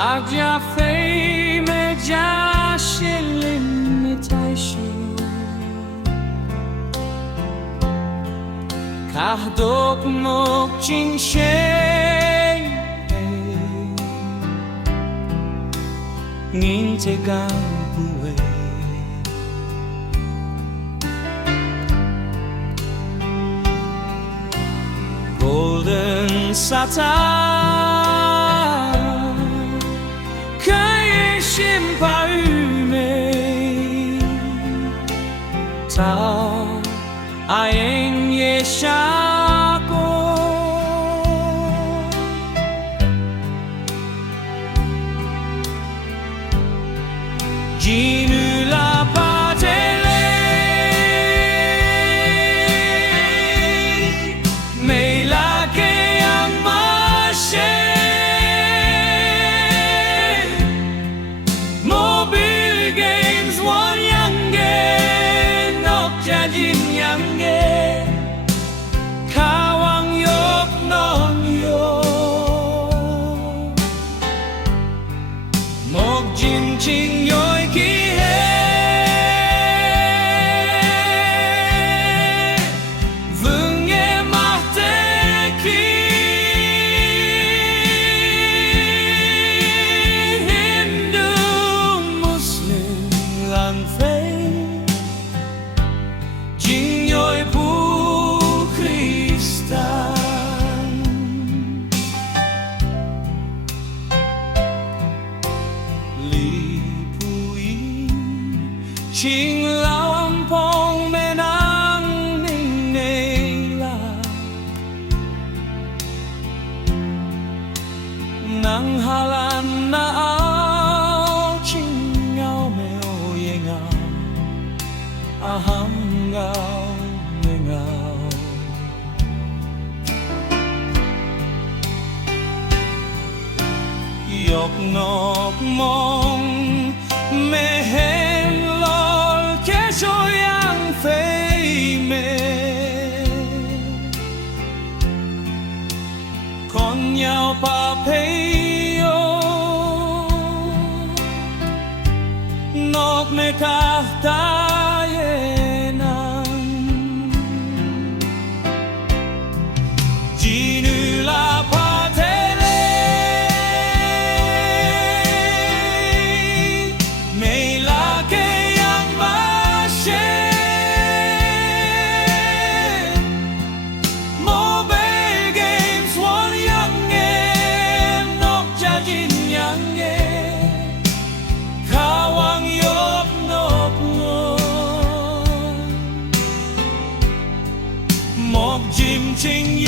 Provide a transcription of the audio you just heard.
Agja fei me ja shilin me taishu Kahdok mok ching shay Ngin te gang buwe Golden satin Shimpa ume Tao aeng ye shako Jinu la patele Me la ke yang mashe Ching yoi ki he Vung ye mahte ki Hindu Muslim lan fei Jing yoi pu Kristan Ching lao pong me nang ning nei la Nang halan na ao ching ngao me o ye ngao Aham ngao me ngao Yok nok mong me hen cho yang phê mê con nhau pa phê yo nok me ka ta ye nang jinu la pa tele me la ke chim ching